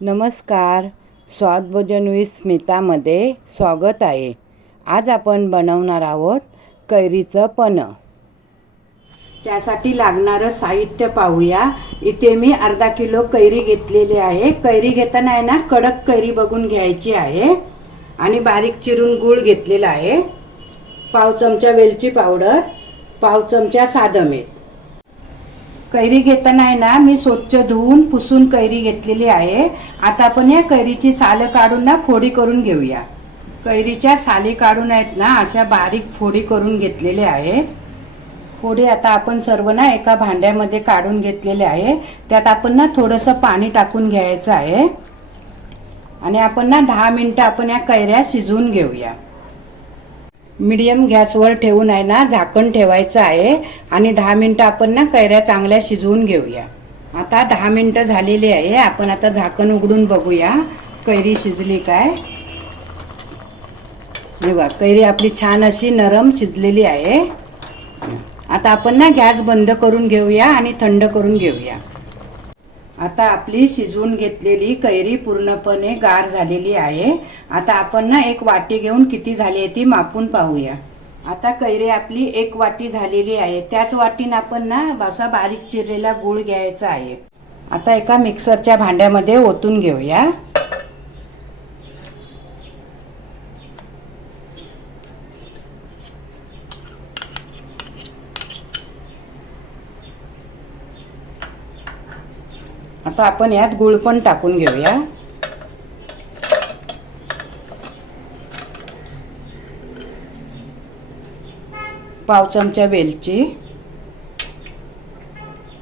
नमस्कार. स्वादभोजन विथ स्मितामध्ये स्वागत आहे. आज आपण बनवणार आहोत कैरीचं पनं त्यासाठी लागणारं साहित्य पाहूया. इथे मी अर्धा किलो कैरी घेतलेली आहे. कैरी घेताना आहे ना कडक कैरी बघून घ्यायची आहे. आणि बारीक चिरून गूळ घेतलेला आहे. पाव चमचा वेलची पावडर पाव चमचा साधं मीठ. कैरी घेताना आहे ना मी स्वच्छ धुवून पुसून कैरी घेतलेली आहे. आता आपण या कैरीची सालं काढून ना फोडी करून घेऊया. कैरीच्या साली काढून आहेत ना अशा बारीक फोडी करून घेतलेल्या आहेत फोडी आता आपण सर्व ना एका भांड्यामध्ये काढून घेतलेले आहे. त्यात आपण ना थोडंसं पाणी टाकून घ्यायचं आहे. आणि आपण ना दहा मिनटं आपण या कैऱ्या शिजवून घेऊया. मीडियम गॅसवर ठेवून आहे ना झाकण ठेवायचं आहे. आणि दहा मिनटं आपण ना कैऱ्या चांगल्या शिजवून घेऊया. आता दहा मिनटं झालेली आहे. आपण आता झाकण उघडून बघूया. कैरी शिजली काय? बघा कैरी आपली छान अशी नरम शिजलेली आहे. आता आपण ना गॅस बंद करून घेऊया आणि थंड करून घेऊया. आता आपली शिजवून घेतलेली कैरी पूर्णपणे गार झालेली आहे. आता आपण ना एक वाटी घेऊन किती झाली आहे ती मापून पाहूया. आता कैरी आपली एक वाटी झालेली आहे. त्याच वाटीनं आपण ना असा बारीक चिरलेला गूळ घ्यायचा आहे. आता एका मिक्सरच्या भांड्यामध्ये ओतून घेऊया. आता आपण यात गुळ पण टाकून घेऊया. पाव चमचा वेलची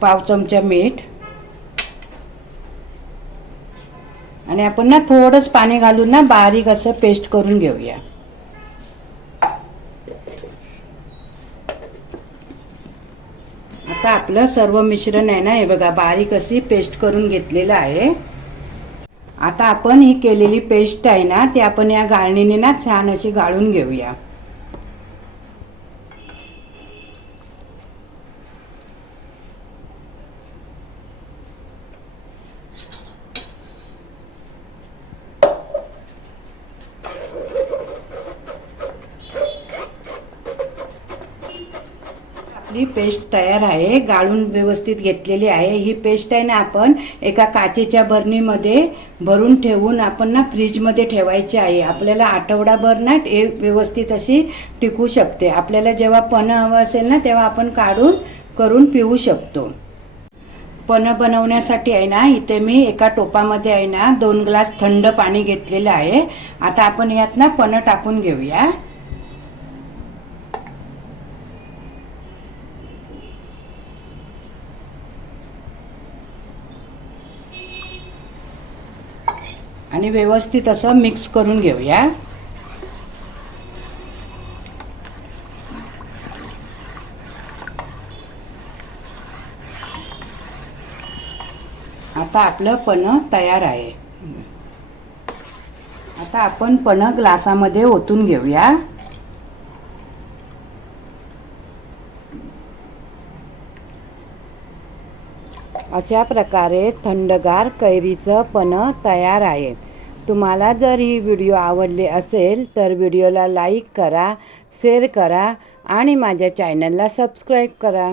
पाव चमचा मीठ आणि आपण ना थोडंच पाणी घालून ना बारीक असं पेस्ट करून घेऊया. आता आपलं सर्व मिश्रण आहे ना हे बघा बारीक अशी पेस्ट करून घेतलेलं आहे. आता आपण ही केलेली पेस्ट आहे ना ती आपण या गाळणीने ना छान अशी गाळून घेऊया. आपली पेस्ट तयार आहे गाळून व्यवस्थित घेतलेली आहे. ही पेस्ट आहे ना आपण एका काचेच्या बरणीमध्ये भरून ठेवून आपण ना फ्रीजमध्ये ठेवायची आहे. आपल्याला आठवडाभर ना हे व्यवस्थित अशी टिकू शकते. आपल्याला जेव्हा पणं हवं असेल ना तेव्हा आपण काढून करून पिऊ शकतो. पणं बनवण्यासाठी आहे ना इथे मी एका टोपामध्ये आहे ना दोन ग्लास थंड पाणी घेतलेलं आहे. आता आपण यात ना पणं टाकून घेऊया. आणि व्यवस्थित असं मिक्स करून घेऊया. आता आपलं पणं तयार आहे. आता आपण पणं ग्लासामध्ये ओतून घेऊया. अशा प्रकारे थंडगार कैरीचं पणं तयार आहे. तुम्हाला जर ही व्हिडिओ आवडली असेल तर व्हिडिओला लाईक करा शेअर करा आणि माझ्या चॅनलला सबस्क्राईब करा.